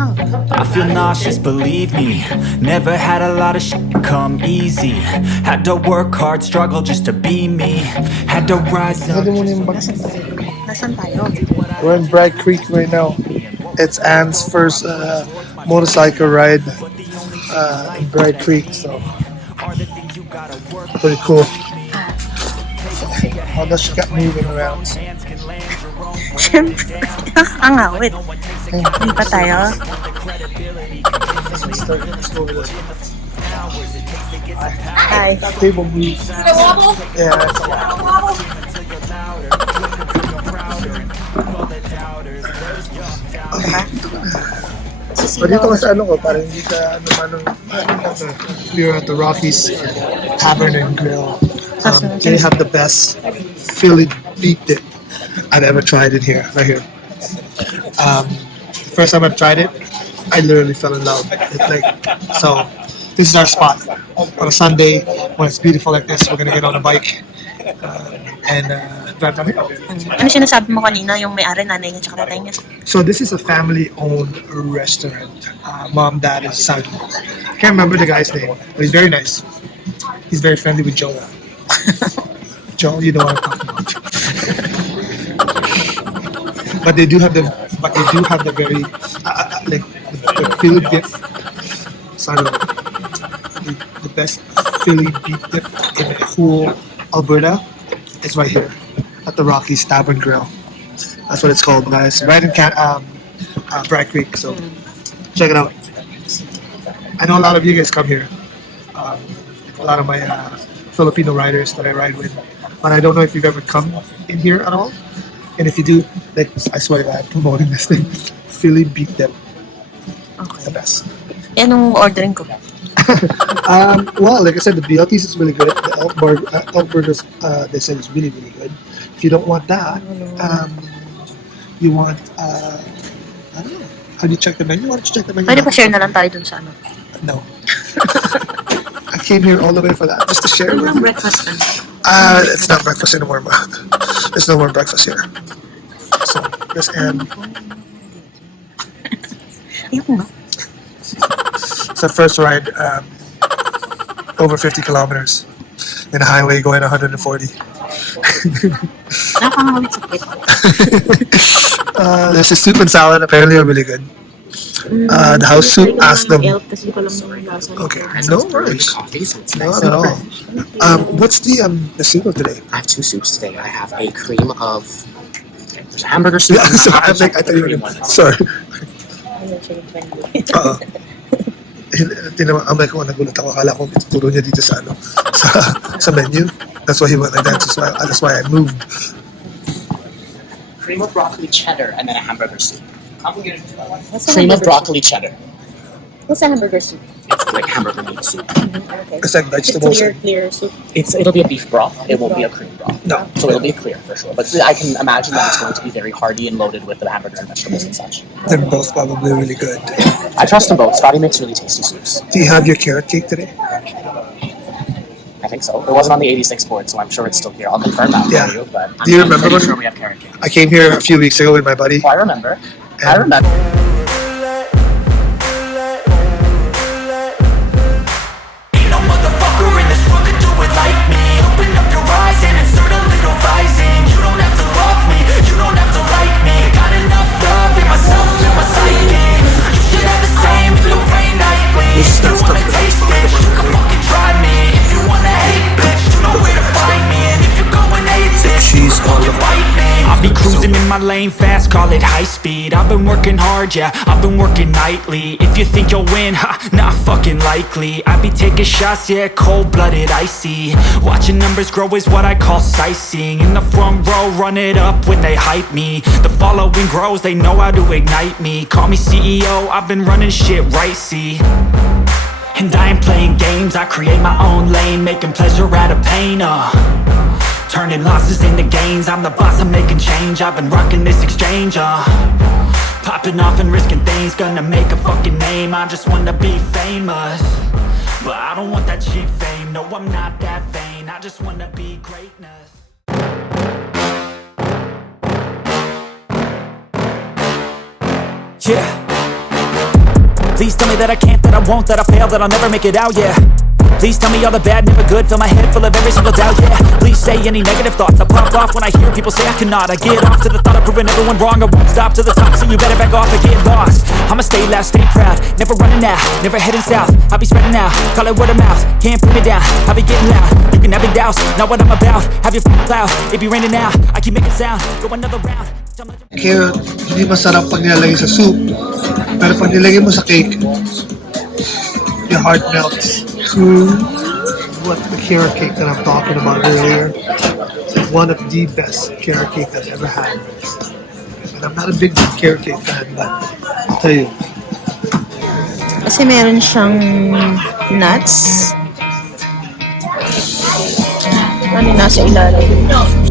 I feel nauseous, believe me. Never had a lot of shit come easy. Had to work hard, struggle just to be me. Had to rise up. Nasaan tayo? We're in Bragg Creek right now. It's Anne's first motorcycle ride in Bragg Creek, so pretty cool. Although she kept moving around. Siyempre. Ang awit. Hindi pa tayo. Hi. Table moves. Yeah, that's a lot. But dito kasi ano ko, parang hindi ka you're at the Rockies Tavern and Grill. They have the best Philly beef dip I've ever tried in here, right here. The first time I tried it, I literally fell in love. So this is our spot. On a Sunday, when it's beautiful like this, we're gonna get on a bike and drive down here. Ano sinasabi mo kanina, yung may-ari, nanay niya, tsaka tatay niya? So this is a family-owned restaurant. Mom, dad, and son. I can't remember the guy's name, but he's very nice. He's very friendly with Joe. Joe, you know what I'm talking about. But they do have the very like the Philly dip. Sorry, the best Philly beef dip in the whole Alberta is right here at the Rockies Tavern Grill. That's what it's called, guys. Right in Bragg Creek. So check it out. I know a lot of you guys come here. A lot of my Filipino riders that I ride with, but I don't know if you've ever come in here at all. And if you do, like, I swear to God, I'm promoting this thing. Philly beef dip. Okay. The best. Yan ang ordering ko. Well, like I said, the BLTs is really good. The elk burgers, they said is really, really good. If you don't want that, you want, I don't know. How do you check the menu? Why don't you check the menu? Pwede pa share na lang tayo dun sa ano. No. I came here all the way for that, just to share Ano with ang you. breakfast na? It's not breakfast anymore, ma. There's no more breakfast here. So, this and Ayoko nga. it's the first ride over 50 kilometers in a highway going 140. Nakakangawit sa pit. There's a soup and salad, apparently are really good. The house soup, ask them. Okay, no worries. Coffee, so it's Not nice at and all. refreshing. What's the soup of today? I have two soups today. I have a cream of there's a hamburger soup. Yeah, and sorry, I I thought you were gonna, sorry. I'm like, nagulat ako. Akala ko turo niya dito sa sa menu. That's why he went like that. That's why I moved. cream of broccoli cheddar and then a hamburger soup. Cream of broccoli cheddar. What's a hamburger soup? It's like hamburger meat soup. Okay. It's like vegetables. Clear soup. It'll be a beef broth. It won't be a cream broth. No. So it'll be clear for sure. But I can imagine that it's going to be very hearty and loaded with the hamburger and vegetables and such. They're both probably really good. I trust them both. Scotty makes really tasty soups. Do you have your carrot cake today? I think so. It wasn't on the 86 board, so I'm sure it's still here. I'll confirm that Yeah. for you. But Do you I'm remember pretty when- sure we have carrot cake. I came here a few weeks ago with my buddy. Oh, I remember. I And- remember. Ain't no motherfucker in this world could do it like me. Open up your eyes and insert a little rising. You don't have to love me, you don't have to like me. Got enough love in myself, in my psyche. You should have the same if you pray nightly. If you wanna taste it, you can fucking try me. If you wanna hate, bitch, you know where to find me. And if you're going hate this, you can fucking bite me. I'll be cruising in my lane fast, call it high speed. I've been working hard, yeah, I've been working nightly. If you think you'll win, ha, not fucking likely. I be taking shots, yeah, cold-blooded, icy. Watching numbers grow is what I call sightseeing. In the front row, run it up when they hype me. The following grows, they know how to ignite me. Call me CEO, I've been running shit right, see. And I ain't playing games, I create my own lane, making pleasure out of pain, turning losses into gains, I'm the boss, I'm making change. I've been rocking this exchange, popping off and risking things, gonna make a fucking name. I just wanna be famous, but I don't want that cheap fame. No, I'm not that vain, I just wanna be greatness. Yeah. Please tell me that I can't, that I won't, that I fail, that I'll never make it out, yeah. Please tell me all the bad, never good. Fill my head full of every single doubt, yeah. Please say any negative thoughts. I pop off when I hear people say I cannot. I get off to the thought of proving everyone wrong. I won't stop to the top, so you better back off and get lost. I'ma stay loud, stay proud, never running out, never heading south. I'll be spreading out, call it word of mouth. Can't put me down, I'll be getting loud. You can have it douse, not what I'm about. Have your cloud, it be raining now. I keep making sound, go another round. Carrot, hindi masarap pag nilalagay sa soup. Pero pag nilagay mo sa cake, your heart melts. What the carrot cake that I'm talking about earlier, one of the best carrot cake I've ever had. And I'm not a big carrot cake fan, but I'll tell you. Kasi meron siyang nuts. Ano nasa ilalim?